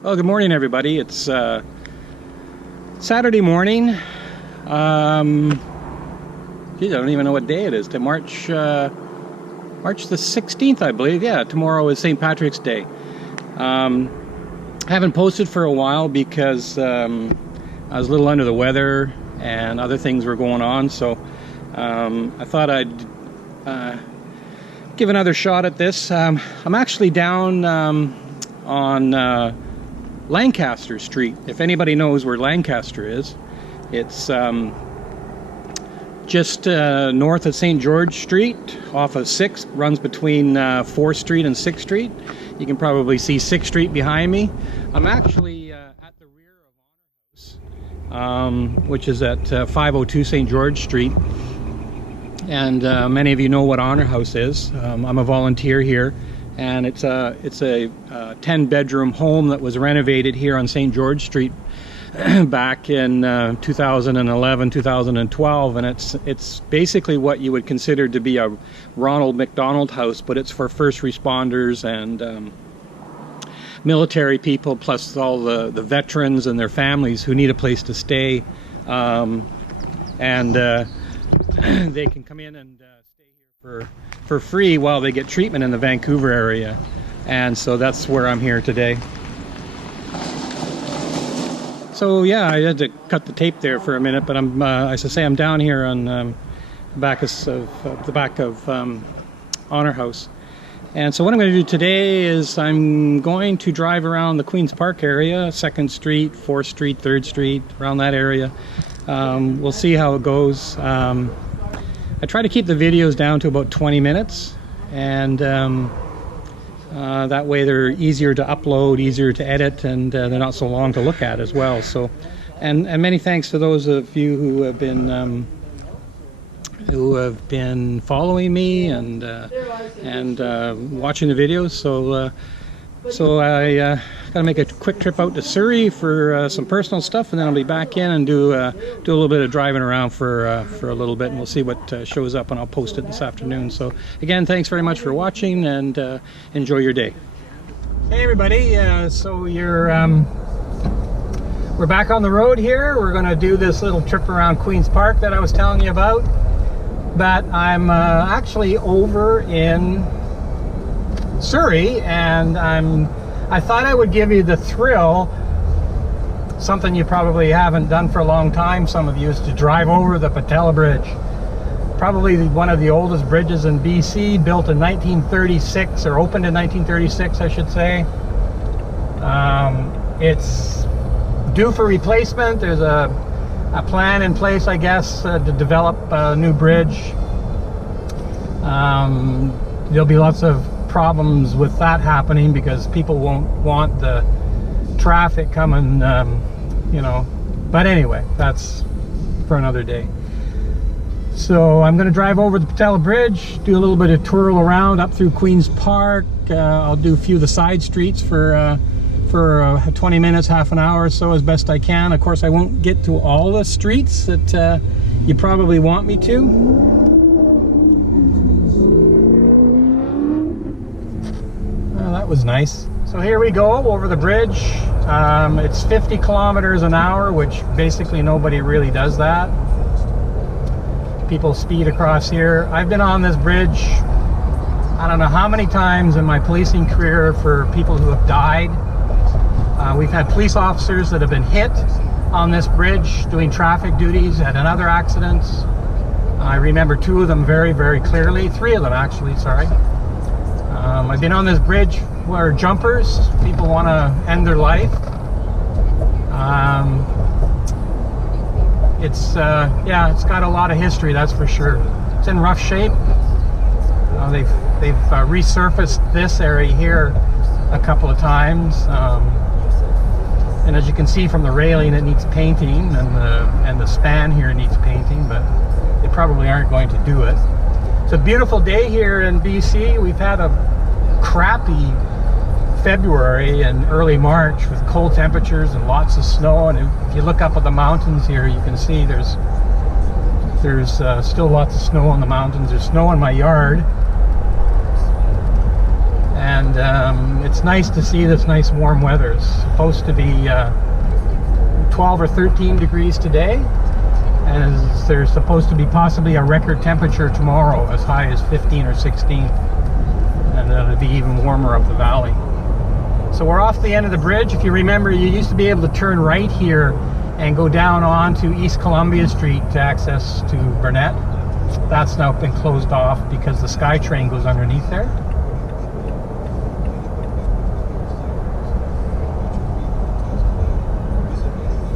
Well, good morning, everybody. It's Saturday morning. Geez, I don't even know what day it is. To March the 16th, I believe. Yeah, tomorrow is St. Patrick's Day. I haven't posted for a while because I was a little under the weather and other things were going on. So I thought I'd give another shot at this. I'm actually down on Lancaster Street. If anybody knows where Lancaster is, it's just north of St. George Street, off of 6th, runs between 4th Street and 6th Street. You can probably see 6th Street behind me. I'm actually at the rear of Honor House, which is at 502 St. George Street. And many of you know what Honor House is. I'm a volunteer here. And it's a 10-bedroom home that was renovated here on St. George Street back in 2011, 2012, and it's basically what you would consider to be a Ronald McDonald House, but it's for first responders and military people, plus all the veterans and their families who need a place to stay, and they can come in and stay here for free while they get treatment in the Vancouver area. And so that's where I'm here today. So yeah, I had to cut the tape there for a minute, but I'm as I say, I'm down here on the back of Honor House. And so what I'm going to do today is I'm going to drive around the Queen's Park area, 2nd Street, 4th Street, 3rd Street, around that area. We'll see how it goes. I try to keep the videos down to about 20 minutes, and that way they're easier to upload, easier to edit, and they're not so long to look at as well. So, and many thanks to those of you who have been following me and watching the videos. So I got to make a quick trip out to Surrey for some personal stuff, and then I'll be back in and do a little bit of driving around for a little bit, and we'll see what shows up, and I'll post it this afternoon. So again, thanks very much for watching, and enjoy your day. Hey everybody, so we're back on the road here. We're going to do this little trip around Queen's Park that I was telling you about, but I'm actually over in Surrey, and I thought I would give you the thrill, something you probably haven't done for a long time, some of you, is to drive over the Pattullo Bridge. Probably one of the oldest bridges in BC, built in 1936, or opened in 1936 I should say. It's due for replacement. There's a plan in place, I guess, to develop a new bridge. There'll be lots of problems with that happening because people won't want the traffic coming, you know, but anyway, that's for another day. So I'm going to drive over the Pattullo Bridge, do a little bit of twirl around up through Queen's Park. I'll do a few of the side streets for 20 minutes, half an hour or so, as best I can. Of course, I won't get to all the streets that you probably want me to. That was nice. So here we go over the bridge. It's 50 kilometers an hour, which basically nobody really does that. People speed across here. I've been on this bridge, I don't know how many times in my policing career, for people who have died. We've had police officers that have been hit on this bridge doing traffic duties, had another accidents. I remember 2 of them very, very clearly. 3 of them actually, sorry. I've been on this bridge where jumpers, people want to end their life. Yeah, it's got a lot of history, that's for sure. It's in rough shape. They've resurfaced this area here a couple of times, and as you can see from the railing, it needs painting, and the span here needs painting, but they probably aren't going to do it. It's a beautiful day here in BC. We've had a crappy February and early March with cold temperatures and lots of snow, and if you look up at the mountains here, you can see there's still lots of snow on the mountains. There's snow in my yard, and it's nice to see this nice warm weather. It's supposed to be 12 or 13 degrees today, and there's supposed to be possibly a record temperature tomorrow as high as 15 or 16, and it'll be even warmer up the valley. So we're off the end of the bridge. If you remember, you used to be able to turn right here and go down on to East Columbia Street to access to Burnett. That's now been closed off because the SkyTrain goes underneath there.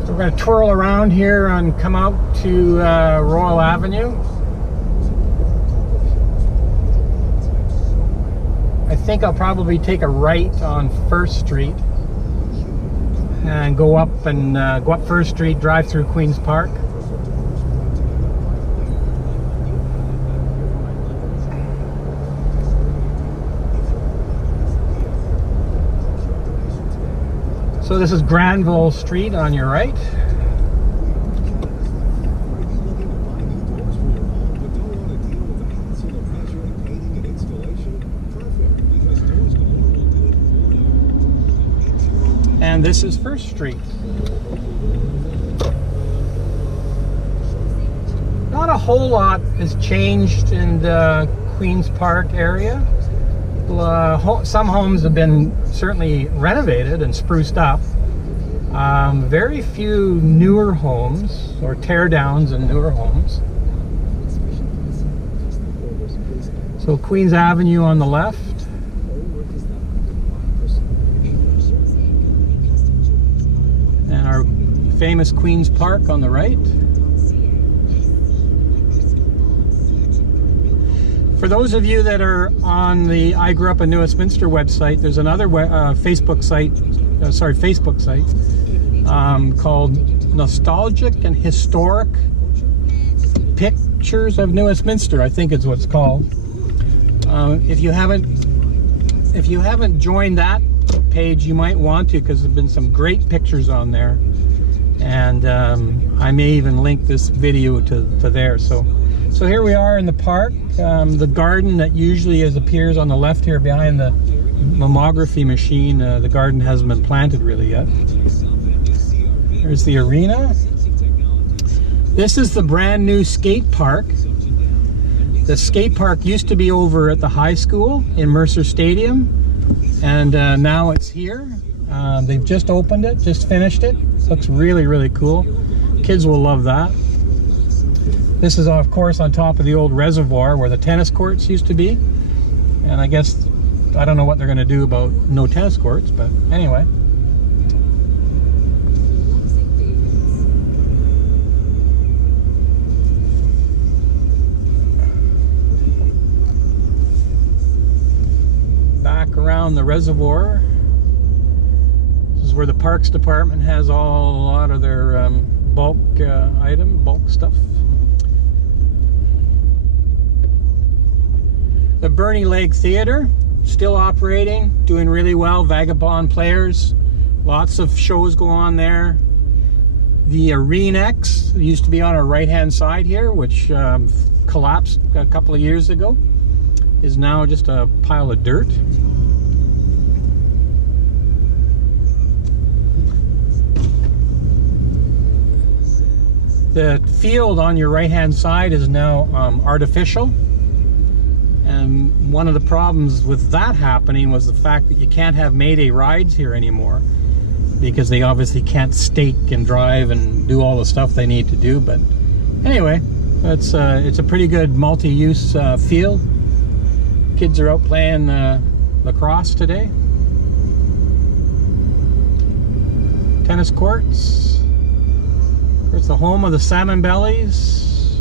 So we're going to twirl around here and come out to Royal Avenue. I think I'll probably take a right on First Street and go up First Street, drive through Queen's Park. So this is Granville Street on your right. And this is First Street. Not a whole lot has changed in the Queen's Park area. Some homes have been certainly renovated and spruced up. Very few newer homes or teardowns in newer homes. So Queen's Avenue on the left. And our famous Queen's Park on the right. For those of you that are on the I Grew Up in Westminster website, there's another Facebook site called Nostalgic and Historic Pictures of New Westminster, I think is what it's called. If you haven't joined that page, you might want to, because there's been some great pictures on there, and I may even link this video to there. So here we are in the park. The garden that usually appears on the left here behind the mammography machine, the garden hasn't been planted really yet. There's the arena. This is the brand new skate park. The skate park used to be over at the high school in Mercer Stadium, and now it's here. They've just opened it, just finished it. Looks really, really cool. Kids will love that. This is, of course, on top of the old reservoir where the tennis courts used to be. And I guess, I don't know what they're going to do about no tennis courts, but anyway. Back around the reservoir. This is where the Parks Department has a lot of their bulk stuff. The Bernie Lake Theatre, still operating, doing really well. Vagabond Players, lots of shows go on there. The Arenex used to be on our right-hand side here, which collapsed a couple of years ago, is now just a pile of dirt. The field on your right-hand side is now artificial. And one of the problems with that happening was the fact that you can't have Mayday rides here anymore, because they obviously can't stake and drive and do all the stuff they need to do. But anyway, it's a pretty good multi-use field. Kids are out playing lacrosse today. Tennis courts. It's the home of the Salmon Bellies.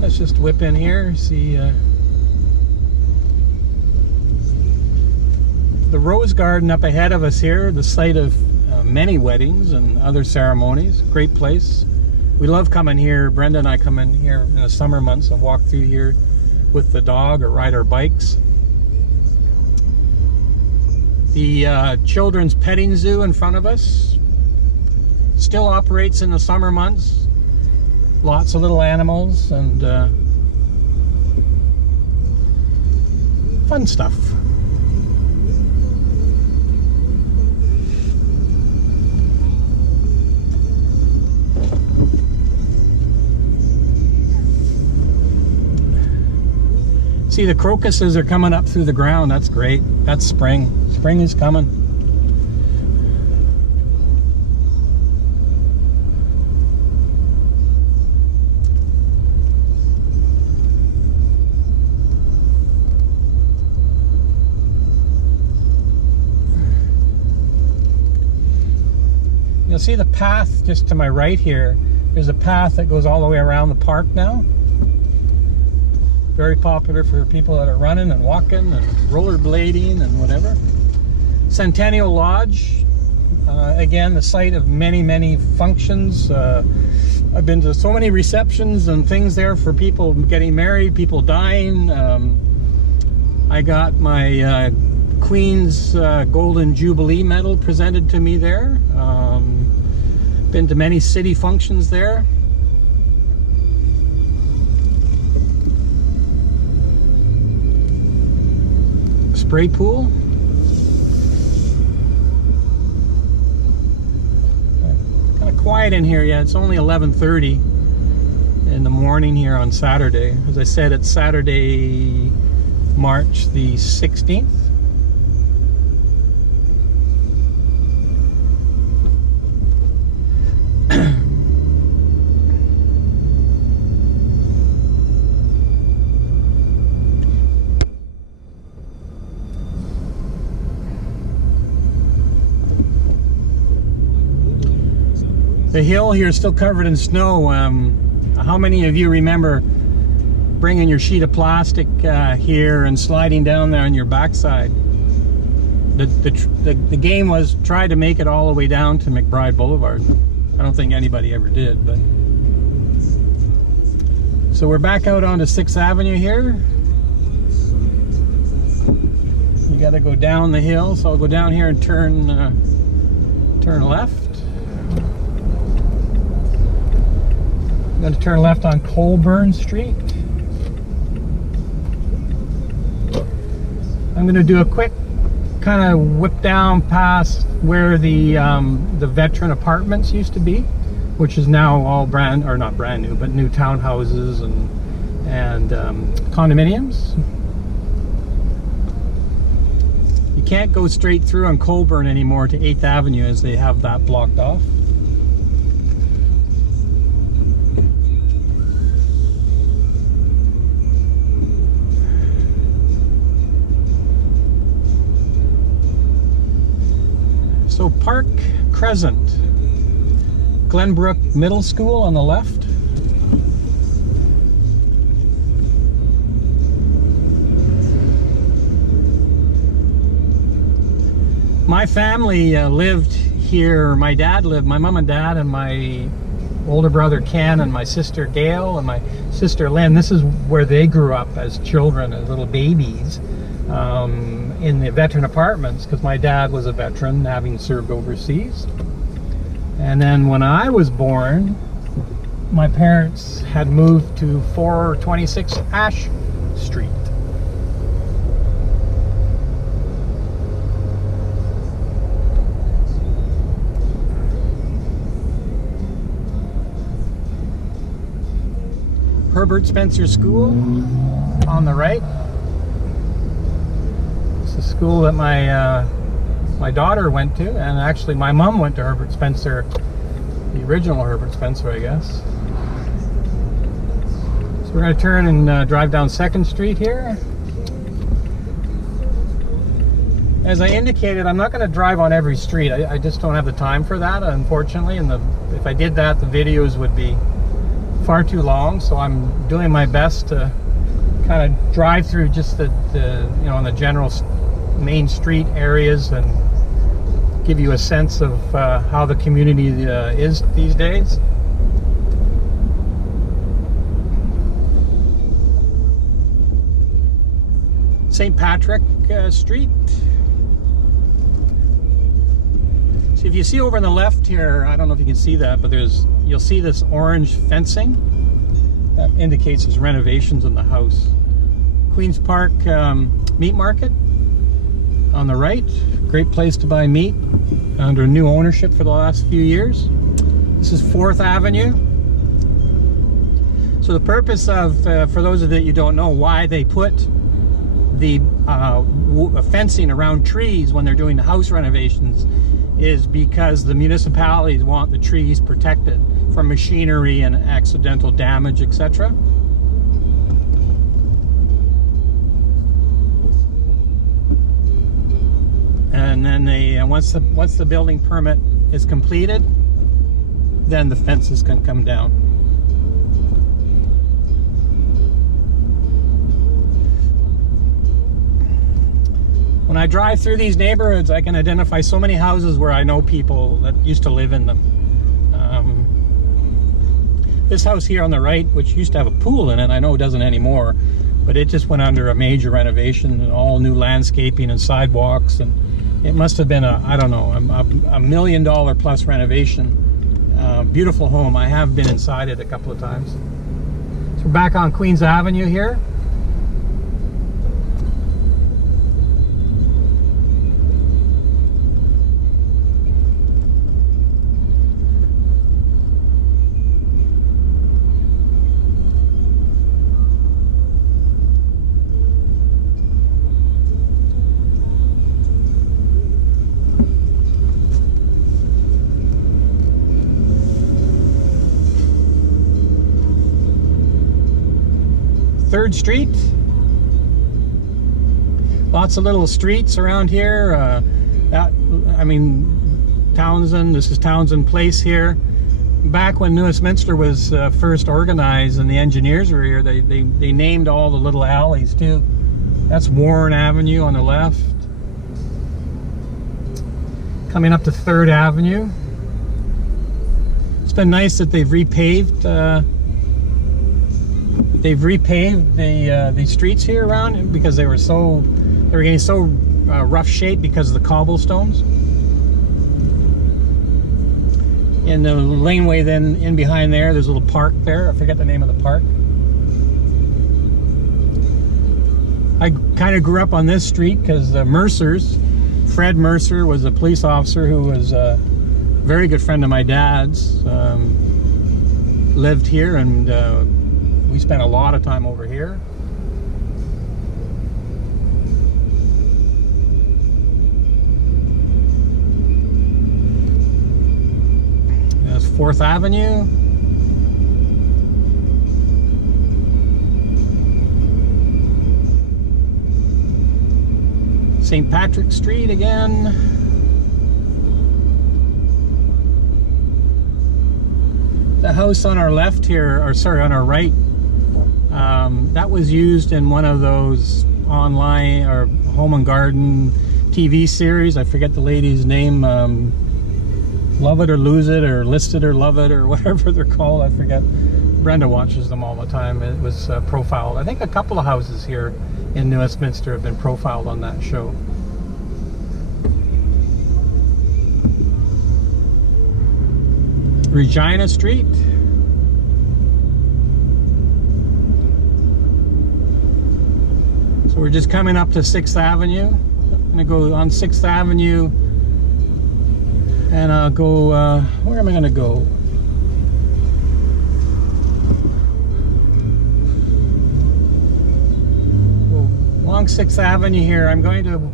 Let's just whip in here, see the Rose Garden up ahead of us here, the site of many weddings and other ceremonies. Great place. We love coming here. Brenda and I come in here in the summer months and walk through here with the dog or ride our bikes. The children's petting zoo in front of us still operates in the summer months. Lots of little animals and fun stuff. See, the crocuses are coming up through the ground. That's great. That's spring. Spring is coming. You'll see the path just to my right here. There's a path that goes all the way around the park now. Very popular for people that are running and walking and rollerblading and whatever. Centennial Lodge, again, the site of many, many functions. I've been to so many receptions and things there for people getting married, people dying. I got my Queen's Golden Jubilee Medal presented to me there. Been to many city functions there. Spray pool. Kind of quiet in here yet. It's only 11:30 in the morning here on Saturday. As I said, it's Saturday, March the 16th. The hill here is still covered in snow. How many of you remember bringing your sheet of plastic here and sliding down there on your backside? The game was try to make it all the way down to McBride Boulevard. I don't think anybody ever did, but so we're back out onto 6th Avenue here. You got to go down the hill, so I'll go down here and turn left. I'm going to turn left on Colburn Street. I'm going to do a quick kind of whip down past where the veteran apartments used to be, which is now all brand, or not brand new, but new townhouses and condominiums. You can't go straight through on Colburn anymore to 8th Avenue as they have that blocked off. So Park Crescent, Glenbrook Middle School on the left. My family lived here. My dad lived, my mom and dad and my older brother Ken and my sister Gail and my sister Lynn. This is where they grew up as children, as little babies. In the veteran apartments, because my dad was a veteran having served overseas. And then when I was born, my parents had moved to 426 Ash Street. Herbert Spencer School on the right. It's a school that my daughter went to, and actually my mom went to Herbert Spencer, the original Herbert Spencer, I guess. So we're going to turn and drive down 2nd Street here. As I indicated, I'm not going to drive on every street. I just don't have the time for that, unfortunately, and if I did that, the videos would be far too long. So I'm doing my best to kind of drive through just the you know, in the general main street areas and give you a sense of how the community is these days. St. Patrick Street. So if you see over on the left here, I don't know if you can see that, but you'll see this orange fencing. That indicates there's renovations in the house. Queen's Park Meat Market on the right. Great place to buy meat under new ownership for the last few years. This is 4th Avenue. So the purpose of, for those of you that don't know, why they put the fencing around trees when they're doing the house renovations is because the municipalities want the trees protected from machinery and accidental damage, etc. And then once the building permit is completed, then the fences can come down. When I drive through these neighborhoods, I can identify so many houses where I know people that used to live in them. This house here on the right, which used to have a pool in it, I know it doesn't anymore, but it just went under a major renovation and all new landscaping and sidewalks, and it must have been I don't know, a $1 million plus renovation. Beautiful home. I have been inside it a couple of times. So we're back on Queens Avenue here. Third Street. Lots of little streets around here. Townsend, this is Townsend Place here. Back when Westminster was first organized and the engineers were here, they named all the little alleys too. That's Warren Avenue on the left. Coming up to 3rd Avenue. It's been nice that they've repaved the streets here around, because they were getting so rough shape because of the cobblestones. In the laneway then in behind there's a little park there. I forget the name of the park. I kind of grew up on this street because the Mercers, Fred Mercer was a police officer who was a very good friend of my dad's, lived here, and we spent a lot of time over here. That's 4th Avenue. St. Patrick's Street again. The house on our left here, or sorry, on our right, that was used in one of those online or home and garden TV series. I forget the lady's name. Love It or Lose It, or List It or Love It, or whatever they're called. I forget. Brenda watches them all the time. It was profiled. I think a couple of houses here in Westminster have been profiled on that show. Regina Street. So we're just coming up to 6th Avenue. I'm gonna go on 6th Avenue and I'll go, where am I gonna go? Along 6th Avenue here, I'm going to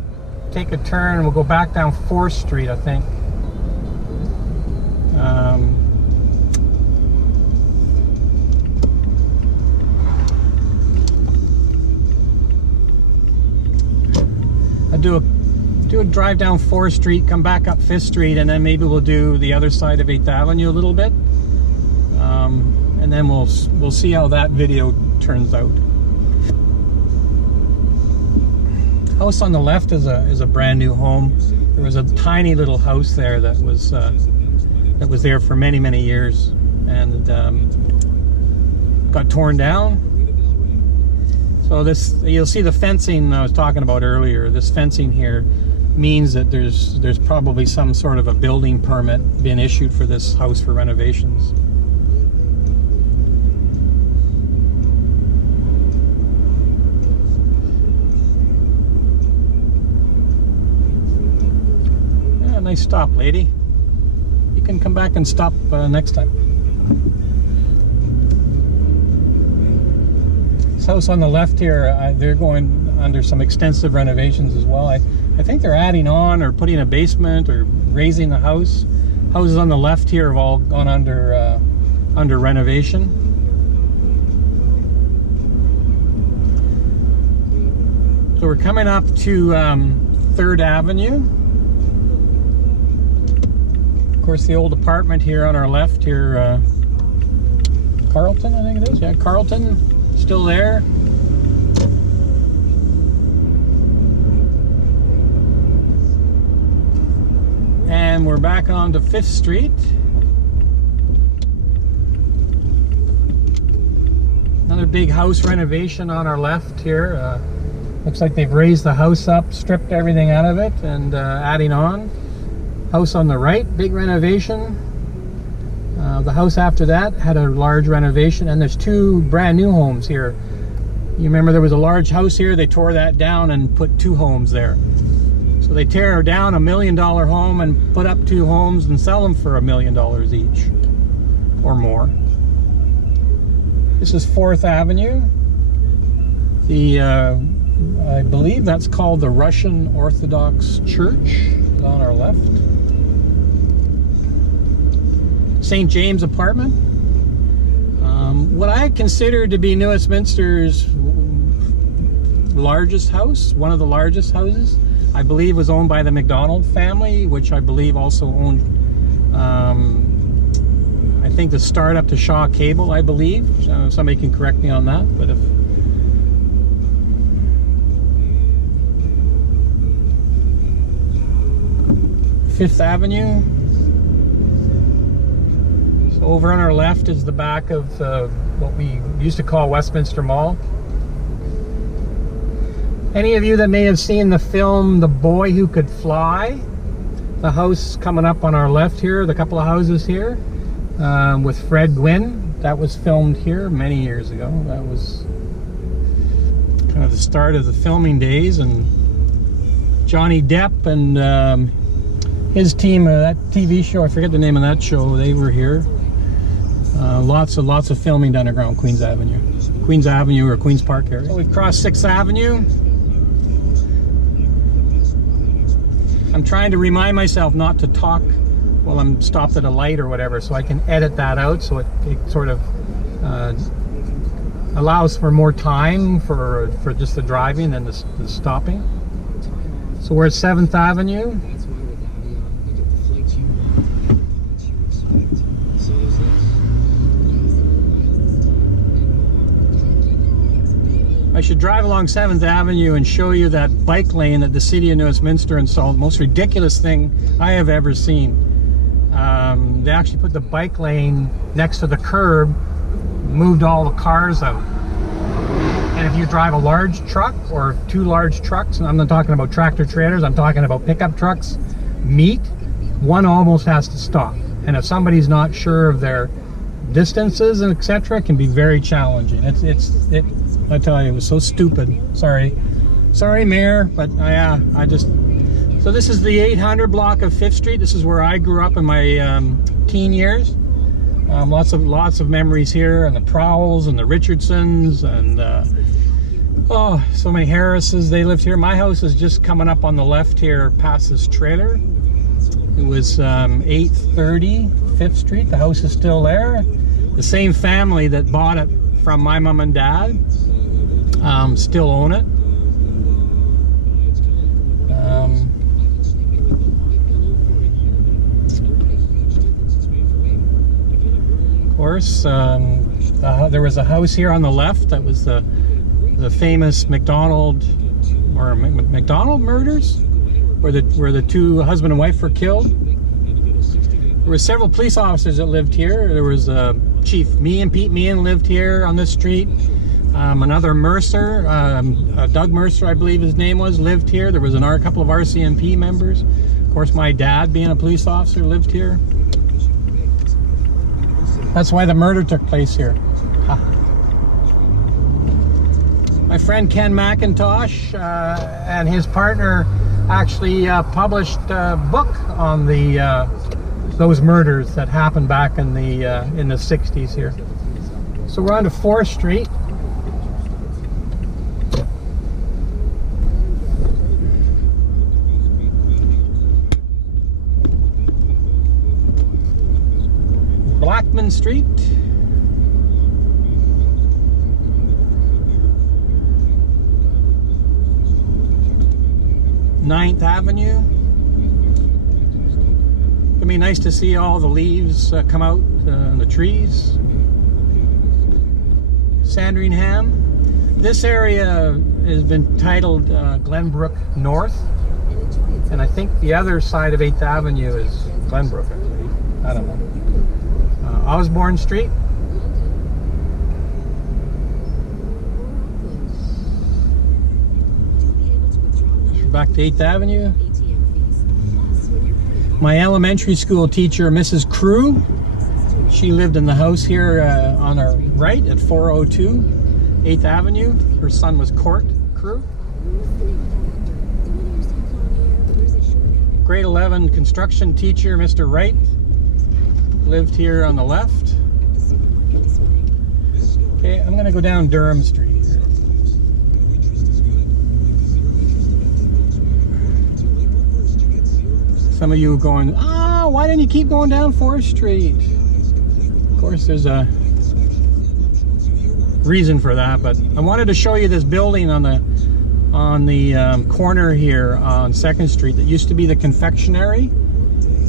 take a turn and we'll go back down 4th Street, I think. Do a drive down 4th Street, come back up 5th Street, and then maybe we'll do the other side of 8th Avenue a little bit, and then we'll see how that video turns out. House on the left is a brand new home. There was a tiny little house there that was there for many years, and got torn down. So this, you'll see the fencing I was talking about earlier. This fencing here means that there's probably some sort of a building permit being issued for this house for renovations. Yeah, nice stop, lady. You can come back and stop next time. House on the left here, they're going under some extensive renovations as well. I think they're adding on or putting a basement or raising the house. Houses on the left here have all gone under renovation. So we're coming up to 3rd Avenue. Of course, the old apartment here on our left here, Carlton, I think it is. Yeah, Carlton, still there. And we're back on to 5th Street. Another big house renovation on our left here. Looks like they've raised the house up, stripped everything out of it, and adding on. House on the right, big renovation. The house after that had a large renovation, and there's 2 brand new homes here. You remember there was a large house here, they tore that down and put 2 homes there. So they tear down $1 million home and put up 2 homes and sell them for $1 million each or more. This is 4th Avenue. I believe that's called the Russian Orthodox Church on our left. St. James apartment. What I consider to be Westminster's largest house, one of the largest houses, I believe was owned by the MacDonald family, which I believe also owned, I think the startup to Shaw Cable, I believe. Somebody can correct me on that, but if... Fifth Avenue. So over on our left is the back of what we used to call Westminster Mall. Any of you that may have seen the film The Boy Who Could Fly, the house coming up on our left here, the couple of houses here, with Fred Gwynne, that was filmed here many years ago. That was kind of the start of the filming days, and Johnny Depp and his team, that TV show, I forget the name of that show, they were here. Lots of filming done around Queens Avenue or Queens Park area. So we've crossed 6th Avenue. I'm trying to remind myself not to talk while I'm stopped at a light or whatever, so I can edit that out, so it sort of allows for more time for just the driving and the stopping. So we're at 7th Avenue. I should drive along 7th Avenue and show you that bike lane that the city of Westminster installed. The most ridiculous thing I have ever seen. They actually put the bike lane next to the curb, moved all the cars out. And if you drive a large truck or 2 large trucks, and I'm not talking about tractor trailers, I'm talking about pickup trucks, meet, one almost has to stop. And if somebody's not sure of their distances and etc., it can be very challenging. I tell you, it was so stupid. Sorry, Mayor, but I just... So this is the 800 block of 5th Street. This is where I grew up in my teen years. Lots of memories here, and the Prowls and the Richardsons, and oh, so many Harrises. They lived here. My house is just coming up on the left here, past this trailer. It was 830 5th Street. The house is still there. The same family that bought it from my mom and dad still own it. Of course, there was a house here on the left that was the famous MacDonald murders, where the 2 husband and wife were killed. There were several police officers that lived here. There was Chief Pete Meehan lived here on this street. Another Mercer, Doug Mercer, I believe his name was, lived here. There was a couple of RCMP members. Of course, my dad, being a police officer, lived here. That's why the murder took place here. My friend Ken McIntosh and his partner actually published a book on those murders that happened back in the 60s here. So we're on to 4th Street. Second Street. Ninth Avenue. It'll be nice to see all the leaves come out in the trees. Sandringham. This area has been titled Glenbrook North, and I think the other side of 8th Avenue is Glenbrook, I believe. I don't know. Osborne Street. Back to 8th Avenue. My elementary school teacher, Mrs. Crew, she lived in the house here on our right at 402 8th Avenue. Her son was Court Crew. Grade 11 construction teacher, Mr. Wright, lived here on the left. Okay, I'm going to go down Durham Street here. Some of you are going, why didn't you keep going down 4th Street? Of course, there's a reason for that, but I wanted to show you this building on the corner here on 2nd Street that used to be the confectionery.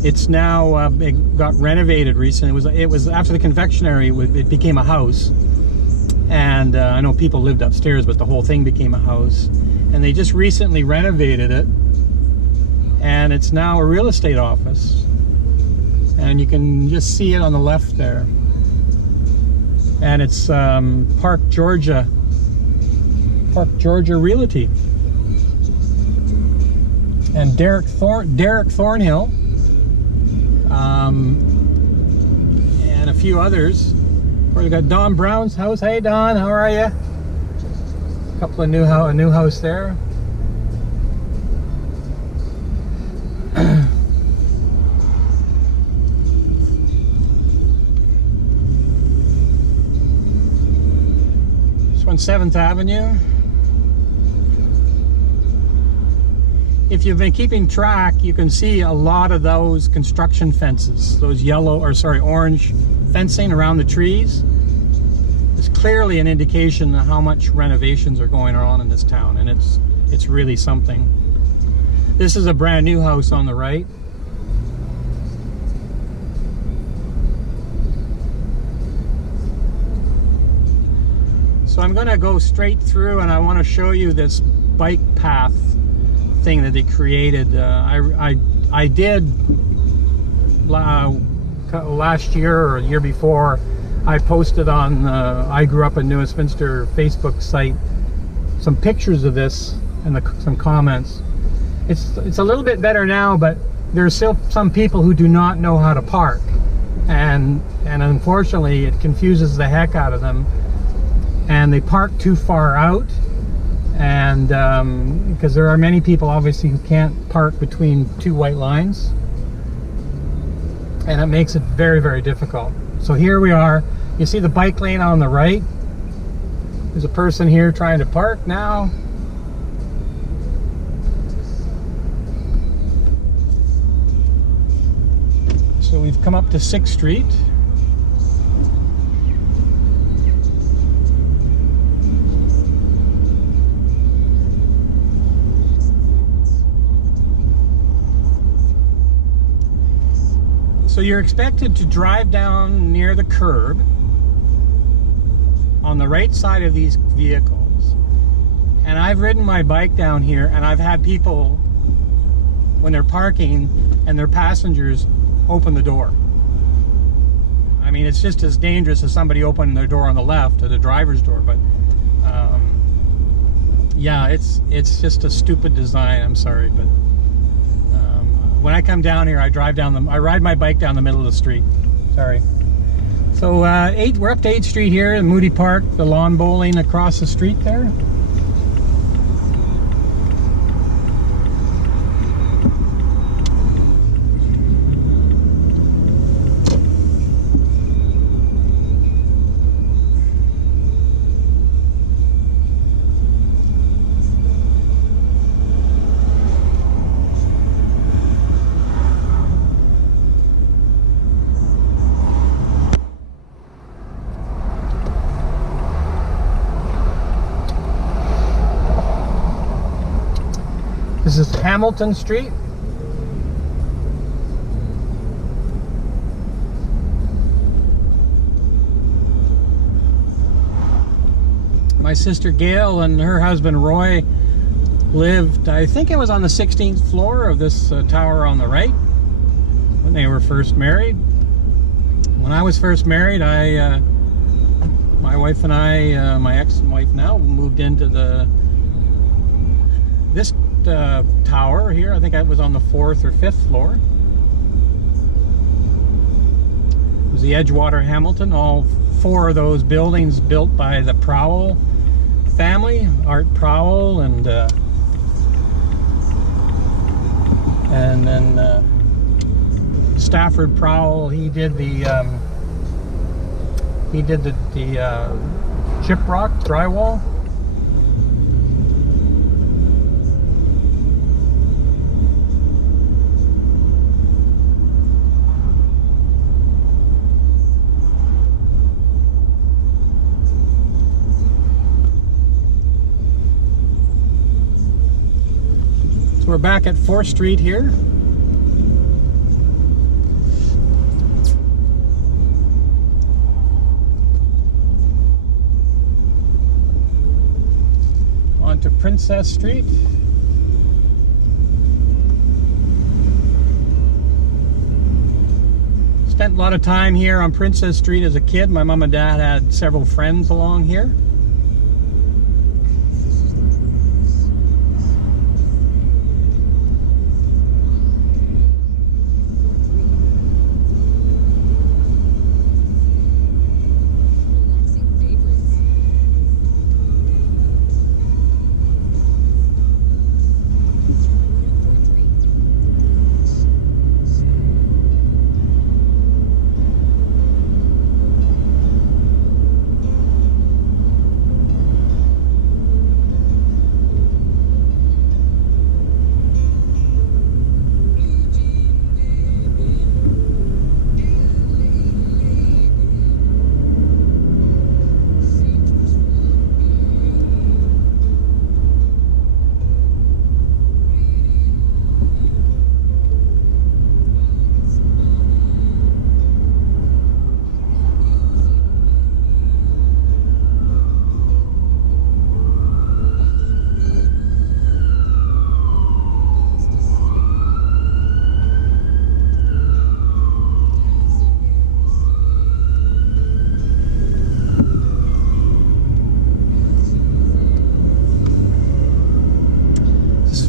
It's now it got renovated recently. It was after the confectionery, it became a house, and I know people lived upstairs, but the whole thing became a house, and they just recently renovated it. And it's now a real estate office, and you can just see it on the left there, and it's Park Georgia Realty, and Derek Thornhill, and a few others. We got Don Brown's house. Hey Don, how are you? A couple of new house there. This one's 7th Avenue. If you've been keeping track, you can see a lot of those construction fences, those orange fencing around the trees. It's clearly an indication of how much renovations are going on in this town, and it's really something. This is a brand new house on the right. So I'm going to go straight through, and I want to show you this bike path thing that they created. I did last year or the year before. I posted on I Grew Up in Westminster Facebook site some pictures of this and some comments. It's a little bit better now, but there's still some people who do not know how to park, and unfortunately it confuses the heck out of them, and they park too far out, and because there are many people obviously who can't park between two white lines, and it makes it very, very difficult. So here we are. You see the bike lane on the right. There's a person here trying to park now. So we've come up to 6th Street. So you're expected to drive down near the curb on the right side of these vehicles. And I've ridden my bike down here, and I've had people, when they're parking and their passengers, open the door. I mean, it's just as dangerous as somebody opening their door on the left, or the driver's door, but yeah, it's just a stupid design. I'm sorry, but when I come down here, I ride my bike down the middle of the street. Sorry. So we're up to 8th Street here in Moody Park, the lawn bowling across the street there. This is Hamilton Street. My sister Gail and her husband Roy lived, I think it was on the 16th floor of this tower on the right when they were first married. When I was first married, my wife and I, my ex-wife now, moved into this tower here. I think I was on the 4th or 5th floor. It was the Edgewater Hamilton. All 4 of those buildings built by the Prowell family, Art Prowell, and then Stafford Prowell. He did the chiprock drywall. We're back at 4th Street here. On to Princess Street. Spent a lot of time here on Princess Street as a kid. My mom and dad had several friends along here.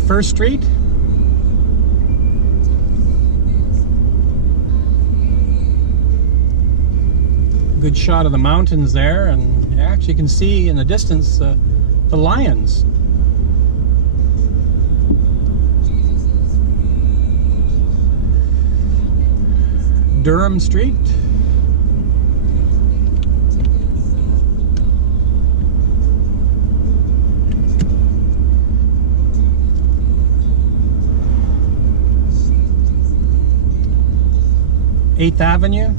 First Street. Good shot of the mountains there, and you actually can see in the distance the lions. Durham Street. Eighth Avenue.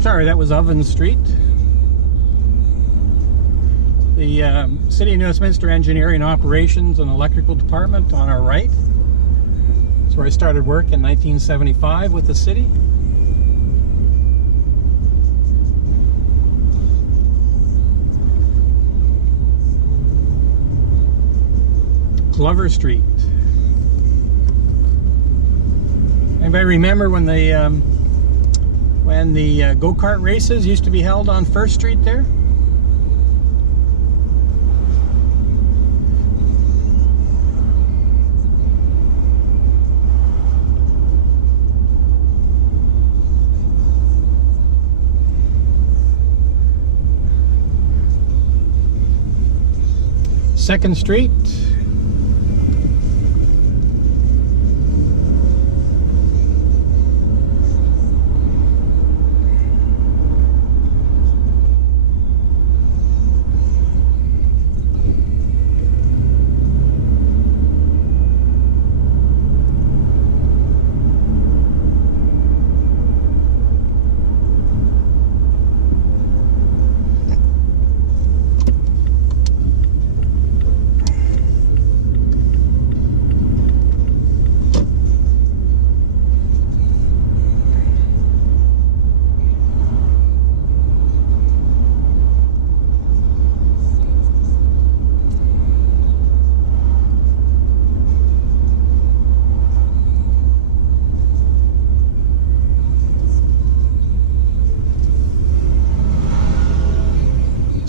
Sorry, that was Oven Street. The City of Westminster Engineering Operations and Electrical Department on our right. That's where I started work in 1975 with the city. Glover Street. Anybody remember when the go-kart races used to be held on First Street there? Second Street.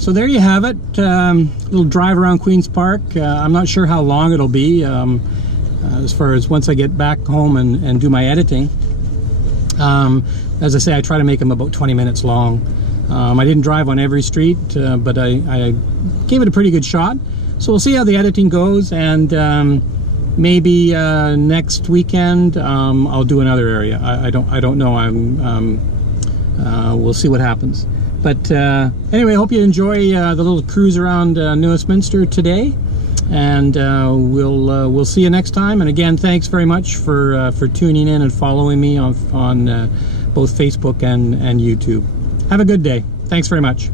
So there you have it. Little drive around Queen's Park. I'm not sure how long it'll be, as far as once I get back home and do my editing. As I say, I try to make them about 20 minutes long. I didn't drive on every street, but I gave it a pretty good shot. So we'll see how the editing goes, and maybe next weekend I'll do another area. I don't know. We'll see what happens. But anyway, I hope you enjoy the little cruise around New Westminster today, and we'll see you next time. And again, thanks very much for tuning in and following me on both Facebook and YouTube. Have a good day. Thanks very much.